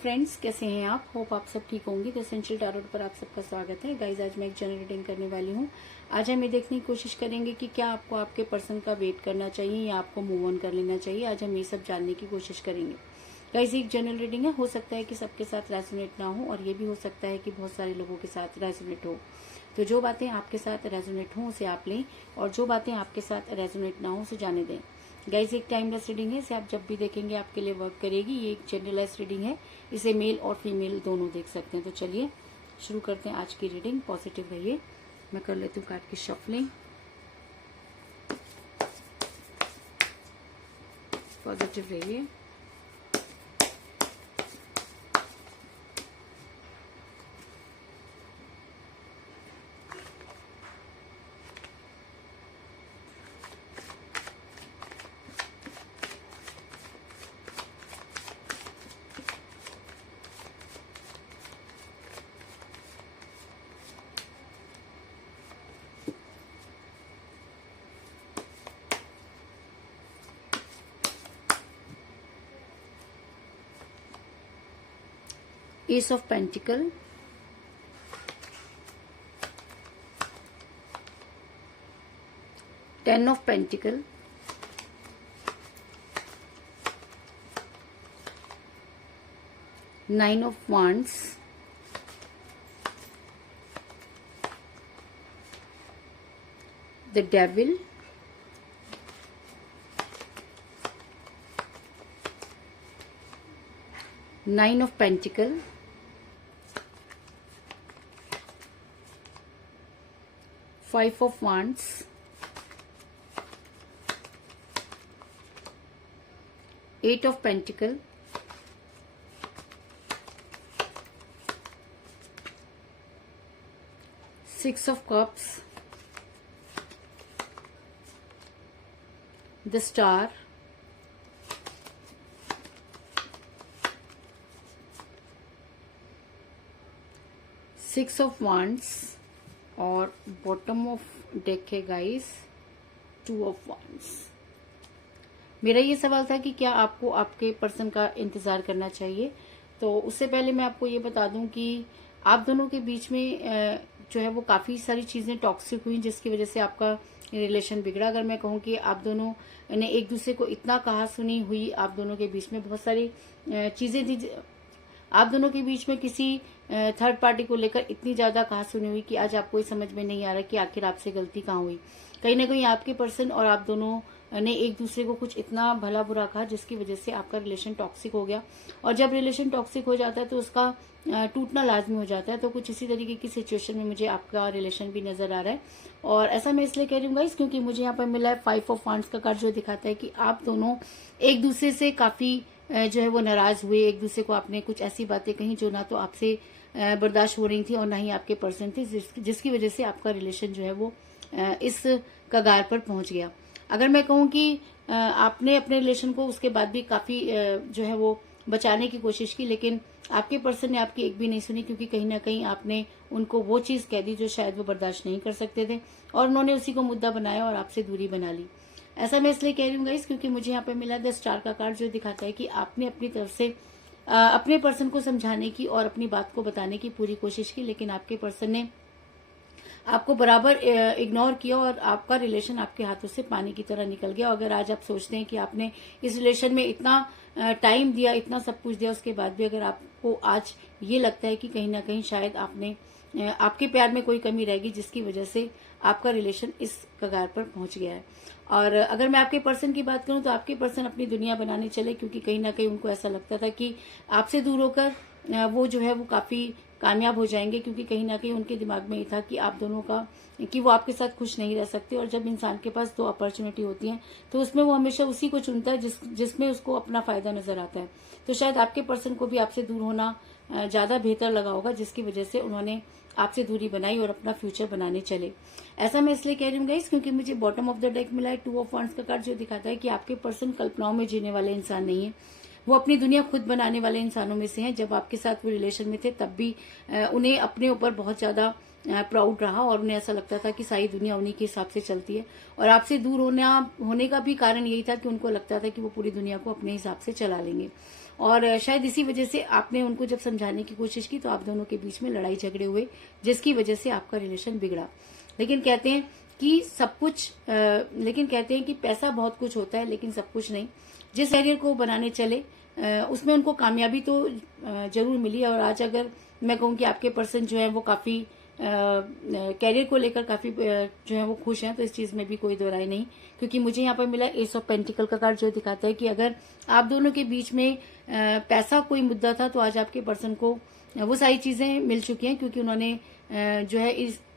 Friends, कैसे हैं आप? होप आप सब ठीक होंगे। द एसेंशियल टैरोट पर आप सबका स्वागत है। गाइज, आज मैं एक जनरल रीडिंग करने वाली हूँ। आज हम ये देखने की कोशिश करेंगे कि क्या आपको आपके पर्सन का वेट करना चाहिए या आपको मूव ऑन कर लेना चाहिए। आज हम ये सब जानने की कोशिश करेंगे। गाइज, एक जनरल रीडिंग है, हो सकता है कि सबके साथ रेजोनेट ना हो और ये भी हो सकता है कि बहुत सारे लोगों के साथ रेजोनेट हो। तो जो बातें आपके साथ रेजोनेट हो उसे आप लें और जो बातें आपके साथ रेजोनेट ना हो उसे जाने दें। गाइज, एक टाइमलेस रीडिंग है, इसे आप जब भी देखेंगे आपके लिए वर्क करेगी। ये एक जनरलाइज रीडिंग है, इसे मेल और फीमेल दोनों देख सकते हैं। तो चलिए शुरू करते हैं आज की रीडिंग। पॉजिटिव रहिए। मैं कर लेती हूँ कार्ड की शफलिंग। पॉजिटिव रहिए। Ace of Pentacle, Ten of Pentacle, Nine of Wands, the Devil, Nine of Pentacle, Five of Wands, Eight of Pentacle, Six of Cups, the Star, Six of Wands और bottom of deck है guys, two of wands. मेरा ये सवाल था कि क्या आपको आपके पर्सन का इंतजार करना चाहिए। तो उससे पहले मैं आपको ये बता दूं कि आप दोनों के बीच में जो है वो काफी सारी चीजें टॉक्सिक हुई जिसकी वजह से आपका रिलेशन बिगड़ा। अगर मैं कहूँ कि आप दोनों ने एक दूसरे को इतना कहा सुनी हुई, आप दोनों के बीच में बहुत सारी चीजें थी, आप दोनों के बीच में किसी थर्ड पार्टी को लेकर इतनी ज्यादा कहा सुनी हुई कि आज आपको ये समझ में नहीं आ रहा कि आखिर आपसे गलती कहाँ हुई। कहीं ना कहीं आपके पर्सन और आप दोनों ने एक दूसरे को कुछ इतना भला बुरा कहा जिसकी वजह से आपका रिलेशन टॉक्सिक हो गया। और जब रिलेशन टॉक्सिक हो जाता है तो उसका टूटना लाजमी हो जाता है। तो कुछ इसी तरीके की सिचुएशन में मुझे आपका रिलेशन भी नजर आ रहा है। और ऐसा मैं इसलिए कह रही हूँ गाइस क्योंकि मुझे यहाँ पर मिला है फाइव ऑफ वांड्स का कार्ड, जो दिखाता है कि आप दोनों एक दूसरे से काफी जो है वो नाराज हुए। एक दूसरे को आपने कुछ ऐसी बातें कही जो ना तो आपसे बर्दाश्त हो रही थी और ना ही आपके पर्सन थे, जिसकी वजह से आपका रिलेशन जो है वो इस कगार पर पहुंच गया। अगर मैं कहूँ कि आपने अपने रिलेशन को उसके बाद भी काफी जो है वो बचाने की कोशिश की, लेकिन आपके पर्सन ने आपकी एक भी नहीं सुनी क्योंकि कहीं ना कहीं आपने उनको वो चीज कह दी जो शायद वो बर्दाश्त नहीं कर सकते थे और उन्होंने उसी को मुद्दा बनाया और आपसे दूरी बना ली। ऐसा मैं इसलिए कह रही हूँ गाइस क्योंकि मुझे यहाँ पे मिला द स्टार का कार्ड, जो दिखाता है कि आपने अपनी तरफ से अपने पर्सन को समझाने की और अपनी बात को बताने की पूरी कोशिश की, लेकिन आपके पर्सन ने आपको बराबर इग्नोर किया और आपका रिलेशन आपके हाथों से पानी की तरह निकल गया। अगर आज आप सोचते हैं कि आपने इस रिलेशन में इतना टाइम दिया, इतना सब कुछ दिया, उसके बाद भी अगर आपको आज ये लगता है कि कहीं ना कहीं शायद आपने आपके प्यार में कोई कमी रहेगी जिसकी वजह से आपका रिलेशन इस कगार पर पहुंच गया है। और अगर मैं आपके पर्सन की बात करूं तो आपके पर्सन अपनी दुनिया बनाने चले क्योंकि कहीं ना कहीं उनको ऐसा लगता था कि आपसे दूर होकर वो जो है वो काफी कामयाब हो जाएंगे, क्योंकि कहीं ना कहीं उनके दिमाग में ये था कि आप दोनों का कि वो आपके साथ खुश नहीं रह सकते। और जब इंसान के पास दो अपॉर्चुनिटी होती हैं तो उसमें वो हमेशा उसी को चुनता है जिसमें उसको अपना फायदा नजर आता है। तो शायद आपके पर्सन को भी आपसे दूर होना ज्यादा बेहतर लगा होगा, जिसकी वजह से उन्होंने आपसे दूरी बनाई और अपना फ्यूचर बनाने चले। ऐसा मैं इसलिए कह रही हूँ गाइस क्योंकि मुझे बॉटम ऑफ द डेक मिला है टू ऑफ वांड्स का कार्ड, जो दिखाता है कि आपके पर्सन कल्पनाओं में जीने वाले इंसान नहीं है, वो अपनी दुनिया खुद बनाने वाले इंसानों में से हैं। जब आपके साथ वो रिलेशन में थे तब भी उन्हें अपने ऊपर बहुत ज्यादा प्राउड रहा और उन्हें ऐसा लगता था कि सारी दुनिया उन्हीं के हिसाब से चलती है। और आपसे दूर होने का भी कारण यही था कि उनको लगता था कि वो पूरी दुनिया को अपने हिसाब से चला लेंगे। और शायद इसी वजह से आपने उनको जब समझाने की कोशिश की तो आप दोनों के बीच में लड़ाई झगड़े हुए, जिसकी वजह से आपका रिलेशन बिगड़ा। लेकिन कहते हैं कि सब कुछ लेकिन कहते हैं कि पैसा बहुत कुछ होता है, लेकिन सब कुछ नहीं। जिस कैरियर को बनाने चले उसमें उनको कामयाबी तो जरूर मिली। और आज अगर मैं कहूँ कि आपके पर्सन जो है वो काफी कैरियर को लेकर काफी जो है वो खुश हैं, तो इस चीज में भी कोई दो राय नहीं। क्योंकि मुझे यहाँ पर मिला एस ऑफ पेंटिकल का कार्ड, जो दिखाता है कि अगर आप दोनों के बीच में पैसा कोई मुद्दा था तो आज आपके पर्सन को वो सारी चीजें मिल चुकी हैं। क्योंकि उन्होंने जो है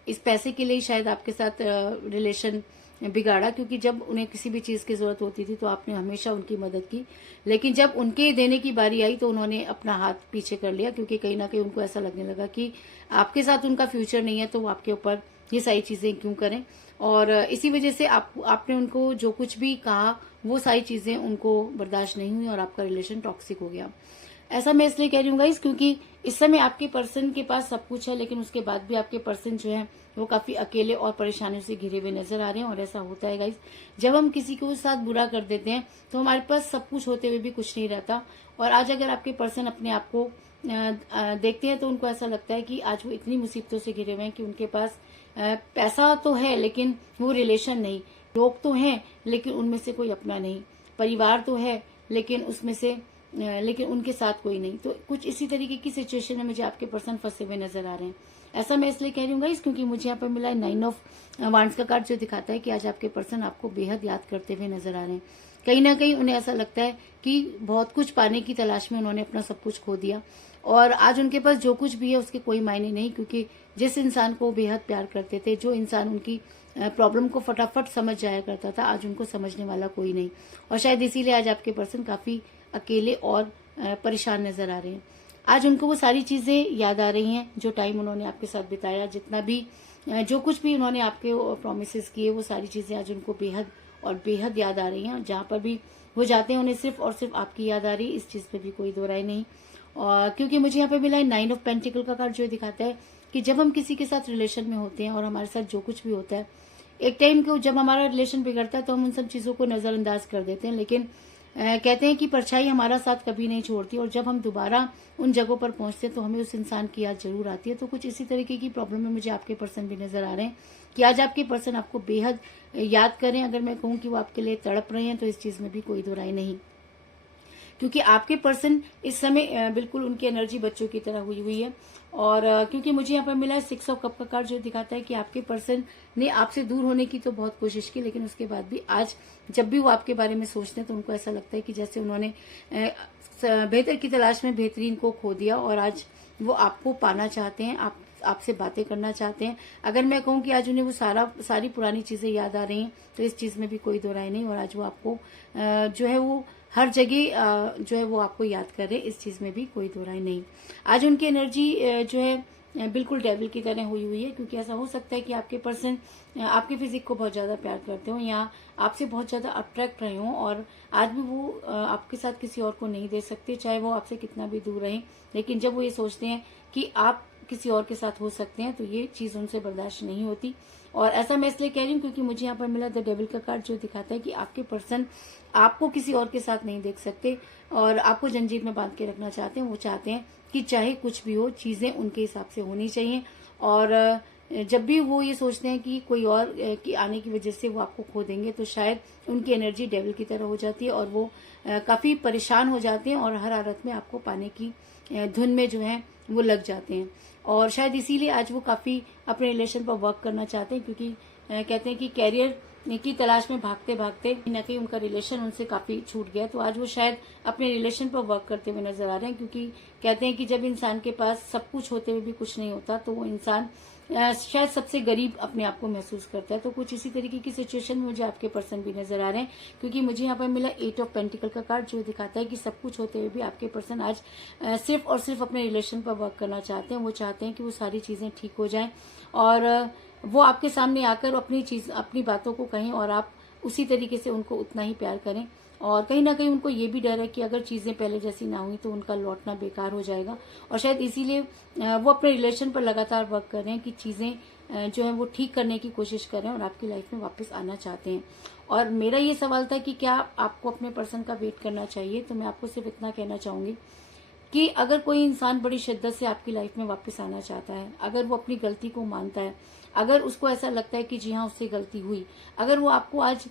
इस पैसे के लिए शायद आपके साथ रिलेशन बिगाड़ा। क्योंकि जब उन्हें किसी भी चीज की जरूरत होती थी तो आपने हमेशा उनकी मदद की, लेकिन जब उनके देने की बारी आई तो उन्होंने अपना हाथ पीछे कर लिया। क्योंकि कहीं ना कहीं उनको ऐसा लगने लगा कि आपके साथ उनका फ्यूचर नहीं है, तो वो आपके ऊपर ये सारी चीजें क्यों करें। और इसी वजह से आपने उनको जो कुछ भी कहा वो सारी चीजें उनको बर्दाश्त नहीं हुई और आपका रिलेशन टॉक्सिक हो गया। ऐसा मैं इसलिए कह रही हूँ गाइस, क्योंकि इस समय आपके पर्सन के पास सब कुछ है, लेकिन उसके बाद भी आपके पर्सन जो है वो काफी अकेले और परेशानियों से घिरे हुए नजर आ रहे हैं। और ऐसा होता है गाइस, जब हम किसी को साथ बुरा कर देते हैं तो हमारे पास सब कुछ होते हुए भी कुछ नहीं रहता। और आज अगर आपके पर्सन अपने आप को देखते हैं तो उनको ऐसा लगता है कि आज वो इतनी मुसीबतों से घिरे हुए हैं कि उनके पास पैसा तो है लेकिन वो रिलेशन नहीं, लोग तो हैं लेकिन उनमें से कोई अपना नहीं, परिवार तो है लेकिन उनके साथ कोई नहीं। तो कुछ इसी तरीके की सिचुएशन में मुझे आपके पर्सन फंसे हुए नजर आ रहे हैं। ऐसा मैं इसलिए कह रही हूँ गाइस, क्योंकि मुझे यहाँ पर मिला है 9 ऑफ वांड्स का कार्ड, जो दिखाता है कि आज आपके पर्सन आपको बेहद याद करते हुए नजर आ रहे हैं। कहीं ना कहीं उन्हें ऐसा लगता है कि बहुत कुछ पाने की तलाश में उन्होंने अपना सब कुछ खो दिया और आज उनके पास जो कुछ भी है उसके कोई मायने नहीं। क्योंकि जिस इंसान को बेहद प्यार करते थे, जो इंसान उनकी प्रॉब्लम को फटाफट समझ जाया करता था, आज उनको समझने वाला कोई नहीं। और शायद इसीलिए आज आपके पर्सन काफी अकेले और परेशान नजर आ रहे हैं। आज उनको वो सारी चीजें याद आ रही हैं जो टाइम उन्होंने आपके साथ बिताया, जितना भी जो कुछ भी उन्होंने आपके प्रोमिसेस किए, वो सारी चीजें आज उनको बेहद और बेहद याद आ रही हैं। जहां पर भी वो जाते हैं उन्हें सिर्फ और सिर्फ आपकी याद आ रही है। इस चीज पे भी कोई दो राय नहीं। और क्योंकि मुझे यहाँ पे मिला है 9 ऑफ पेंटिकल का कार्ड, जो दिखाता है कि जब हम किसी के साथ रिलेशन में होते हैं और हमारे साथ जो कुछ भी होता है, एक टाइम को जब हमारा रिलेशन बिगड़ता है तो हम उन सब चीजों को नजरअंदाज कर देते हैं। लेकिन कहते हैं कि परछाई हमारा साथ कभी नहीं छोड़ती और जब हम दोबारा उन जगहों पर पहुंचते हैं तो हमें उस इंसान की याद जरूर आती है। तो कुछ इसी तरीके की प्रॉब्लम में मुझे आपके पर्सन भी नजर आ रहे हैं कि आज आपके पर्सन आपको बेहद याद करें। अगर मैं कहूँ कि वो आपके लिए तड़प रहे हैं तो इस चीज में भी कोई दो राय नहीं। क्योंकि आपके पर्सन इस समय बिल्कुल उनकी एनर्जी बच्चों की तरह हुई है। और क्योंकि मुझे यहाँ पर मिला है 6 ऑफ कप का कार्ड, जो दिखाता है कि आपके पर्सन ने आपसे दूर होने की तो बहुत कोशिश की, लेकिन उसके बाद भी आज जब भी वो आपके बारे में सोचते हैं तो उनको ऐसा लगता है कि जैसे उन्होंने बेहतर की तलाश में बेहतरीन को खो दिया और आज वो आपको पाना चाहते हैं, आपसे बातें करना चाहते हैं। अगर मैं कहूँ कि आज उन्हें वो सारी पुरानी चीजें याद आ रही हैं तो इस चीज में भी कोई दो राय नहीं। और आज वो आपको जो है वो हर जगह जो है वो आपको याद कर रहे हैं, इस चीज में भी कोई दो राय नहीं। आज उनकी एनर्जी जो है बिल्कुल डेविल की तरह हुई है। क्योंकि ऐसा हो सकता है कि आपके पर्सन आपके फिजिक को बहुत ज्यादा प्यार करते हो या आपसे बहुत ज्यादा अट्रैक्ट रहे हो और आज भी वो आपके साथ किसी और को नहीं दे सकते, चाहे वो आपसे कितना भी दूर रहे। लेकिन जब वो ये सोचते हैं कि आप किसी और के साथ हो सकते हैं तो ये चीज उनसे बर्दाश्त नहीं होती। और ऐसा मैं इसलिए कह रही हूँ क्योंकि मुझे यहाँ पर मिला द डेविल का कार्ड, जो दिखाता है कि आपके पर्सन आपको किसी और के साथ नहीं देख सकते और आपको जंजीर में बांध के रखना चाहते हैं। वो चाहते हैं कि चाहे कुछ भी हो, चीजें उनके हिसाब से होनी चाहिए। और जब भी वो ये सोचते हैं कि कोई और की आने की वजह से वो आपको खो देंगे तो शायद उनकी एनर्जी डेविल की तरह हो जाती है और वो काफी परेशान हो जाते हैं और हर हालत में आपको पाने की धुन में जो है वो लग जाते हैं। और शायद इसीलिए आज वो काफी अपने रिलेशन पर वर्क करना चाहते हैं। क्योंकि कहते हैं कि कैरियर की तलाश में भागते भागते न कहीं उनका रिलेशन उनसे काफी छूट गया। तो आज वो शायद अपने रिलेशन पर वर्क करते हुए नजर आ रहे हैं। क्योंकि कहते हैं कि जब इंसान के पास सब कुछ होते हुए भी कुछ नहीं होता तो वो इंसान शायद सबसे गरीब अपने आप को महसूस करता है। तो कुछ इसी तरीके की सिचुएशन में मुझे आपके पर्सन भी नजर आ रहे हैं। क्योंकि मुझे यहाँ पर मिला 8 ऑफ पेंटिकल का कार्ड, जो दिखाता है कि सब कुछ होते हुए भी आपके पर्सन आज सिर्फ और सिर्फ अपने रिलेशन पर वर्क करना चाहते हैं। वो चाहते हैं कि वो सारी चीजें ठीक हो जाएं और वो आपके सामने आकर अपनी बातों को कहें और आप उसी तरीके से उनको उतना ही प्यार करें। और कहीं ना कहीं उनको ये भी डर है कि अगर चीजें पहले जैसी ना हुई तो उनका लौटना बेकार हो जाएगा। और शायद इसीलिए वो अपने रिलेशन पर लगातार वर्क कर रहे हैं कि चीजें जो है वो ठीक करने की कोशिश कर रहे हैं और आपकी लाइफ में वापस आना चाहते हैं। और मेरा ये सवाल था कि क्या आपको अपने पर्सन का वेट करना चाहिए। तो मैं आपको सिर्फ इतना कहना चाहूंगी कि अगर कोई इंसान बड़ी शिद्दत से आपकी लाइफ में वापस आना चाहता है, अगर वो अपनी गलती को मानता है, अगर उसको ऐसा लगता है कि जी हाँ उससे गलती हुई, अगर वो आपको आज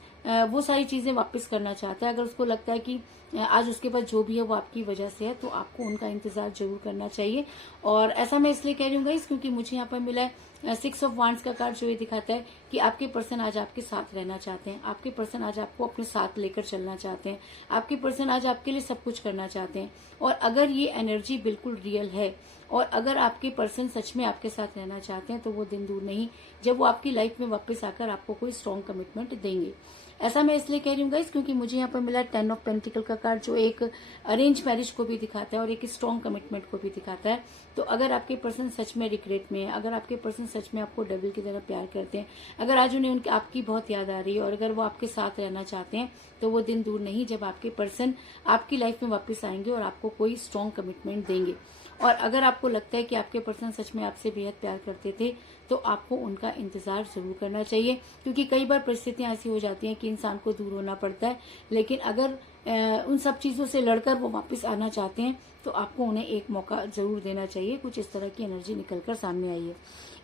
वो सारी चीजें वापस करना चाहता है, अगर उसको लगता है कि आज उसके पास जो भी है वो आपकी वजह से है, तो आपको उनका इंतजार जरूर करना चाहिए। और ऐसा मैं इसलिए कह रही हूँ गाइस क्योंकि मुझे यहाँ पर मिला है 6 ऑफ वांड्स का कार्ड, जो ये दिखाता है कि आपके पर्सन आज आपके साथ रहना चाहते हैं, आपके पर्सन आज आपको अपने साथ लेकर चलना चाहते हैं, आपके पर्सन आज आपके लिए सब कुछ करना चाहते हैं। और अगर ये एनर्जी बिल्कुल रियल है और अगर आपके पर्सन सच में आपके साथ रहना चाहते हैं, तो वो दिन दूर नहीं जब वो आपकी लाइफ में वापस आकर आपको कोई स्ट्रॉन्ग कमिटमेंट देंगे। ऐसा मैं इसलिए कह रही हूँ गाइस क्योंकि मुझे यहाँ पर मिला 10 ऑफ पेंटिकल का कार्ड, जो एक अरेंज मैरिज को भी दिखाता है और एक स्ट्रॉन्ग कमिटमेंट को भी दिखाता है। तो अगर आपके पर्सन सच में रिग्रेट में है, अगर आपके पर्सन सच में आपको डेविल की तरह प्यार करते हैं, अगर आज उन्हें उनकी आपकी बहुत याद आ रही है और अगर वो आपके साथ रहना चाहते हैं, तो वो दिन दूर नहीं जब आपके पर्सन आपकी लाइफ में वापस आएंगे और आपको कोई स्ट्रॉन्ग कमिटमेंट देंगे। और अगर आपको लगता है कि आपके पर्सन सच में आपसे बेहद प्यार करते थे, तो आपको उनका इंतजार जरूर करना चाहिए, क्योंकि कई बार परिस्थितियां ऐसी हो जाती हैं कि इंसान को दूर होना पड़ता है, लेकिन अगर उन सब चीजों से लड़कर वो वापस आना चाहते हैं, तो आपको उन्हें एक मौका जरूर देना चाहिए। कुछ इस तरह की एनर्जी निकलकर सामने आई है।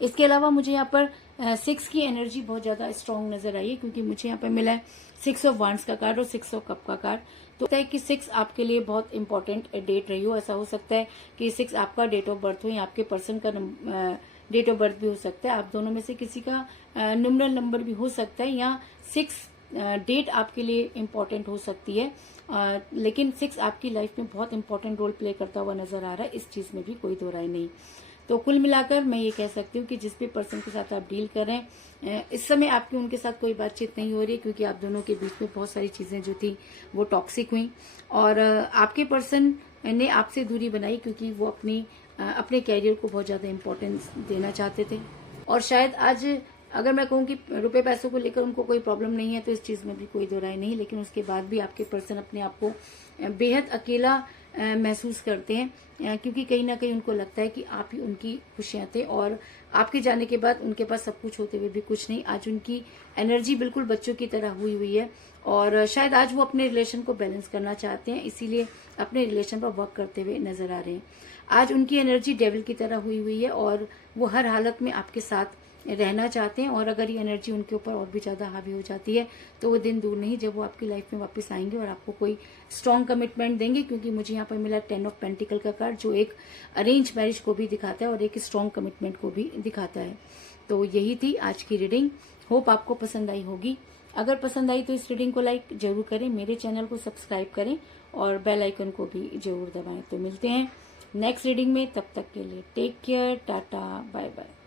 इसके अलावा मुझे यहाँ पर 6 की एनर्जी बहुत ज्यादा स्ट्रांग नजर आई है, क्योंकि मुझे यहाँ पर मिला है 6 ऑफ वांड्स का कार्ड और 6 ऑफ कप का कार्ड। तो होता है कि 6 आपके लिए बहुत इंपॉर्टेंट डेट रही हो। ऐसा हो सकता है कि 6 आपका डेट ऑफ बर्थ हो या आपके पर्सन का डेट ऑफ बर्थ भी हो सकता है। आप दोनों में से किसी का न्यूमरल नंबर भी हो सकता है, या 6 डेट आपके लिए इम्पोर्टेंट हो सकती है। लेकिन 6 आपकी लाइफ में बहुत इंपॉर्टेंट रोल प्ले करता हुआ नजर आ रहा है, इस चीज में भी कोई दो राय नहीं। तो कुल मिलाकर मैं ये कह सकती हूँ कि जिस भी पर्सन के साथ आप डील कर रहे हैं, इस समय आपकी उनके साथ कोई बातचीत नहीं हो रही है, क्योंकि आप दोनों के बीच में बहुत सारी चीजें जो थी वो टॉक्सिक हुई और आपके पर्सन ने आपसे दूरी बनाई, क्योंकि वो अपने कैरियर को बहुत ज्यादा इंपॉर्टेंस देना चाहते थे। और शायद आज अगर मैं कहूँ कि रुपए पैसों को लेकर उनको कोई प्रॉब्लम नहीं है, तो इस चीज में भी कोई दो राय नहीं, लेकिन उसके बाद भी आपके पर्सन अपने आप को बेहद अकेला महसूस करते हैं, क्योंकि कहीं ना कहीं उनको लगता है कि आप ही उनकी खुशियां थे और आपके जाने के बाद उनके पास सब कुछ होते हुए भी कुछ नहीं। आज उनकी एनर्जी बिल्कुल बच्चों की तरह हुई है और शायद आज वो अपने रिलेशन को बैलेंस करना चाहते हैं, इसीलिए अपने रिलेशन पर वर्क करते हुए नजर आ रहे हैं। आज उनकी एनर्जी डेविल की तरह हुई है और वो हर हालत में आपके साथ रहना चाहते हैं। और अगर ये एनर्जी उनके ऊपर और भी ज्यादा हावी हो जाती है, तो वो दिन दूर नहीं जब वो आपकी लाइफ में वापस आएंगे और आपको कोई स्ट्रॉन्ग कमिटमेंट देंगे, क्योंकि मुझे यहाँ पर मिला 10 ऑफ पेंटिकल का कार्ड, जो एक अरेंज मैरिज को भी दिखाता है और एक स्ट्रॉन्ग कमिटमेंट को भी दिखाता है। तो यही थी आज की रीडिंग। होप आपको पसंद आई होगी। अगर पसंद आई तो इस रीडिंग को लाइक जरूर करें, मेरे चैनल को सब्सक्राइब करें और बेल आइकन को भी जरूर दबाएं। तो मिलते हैं नेक्स्ट रीडिंग में, तब तक के लिए take care, tata, bye bye.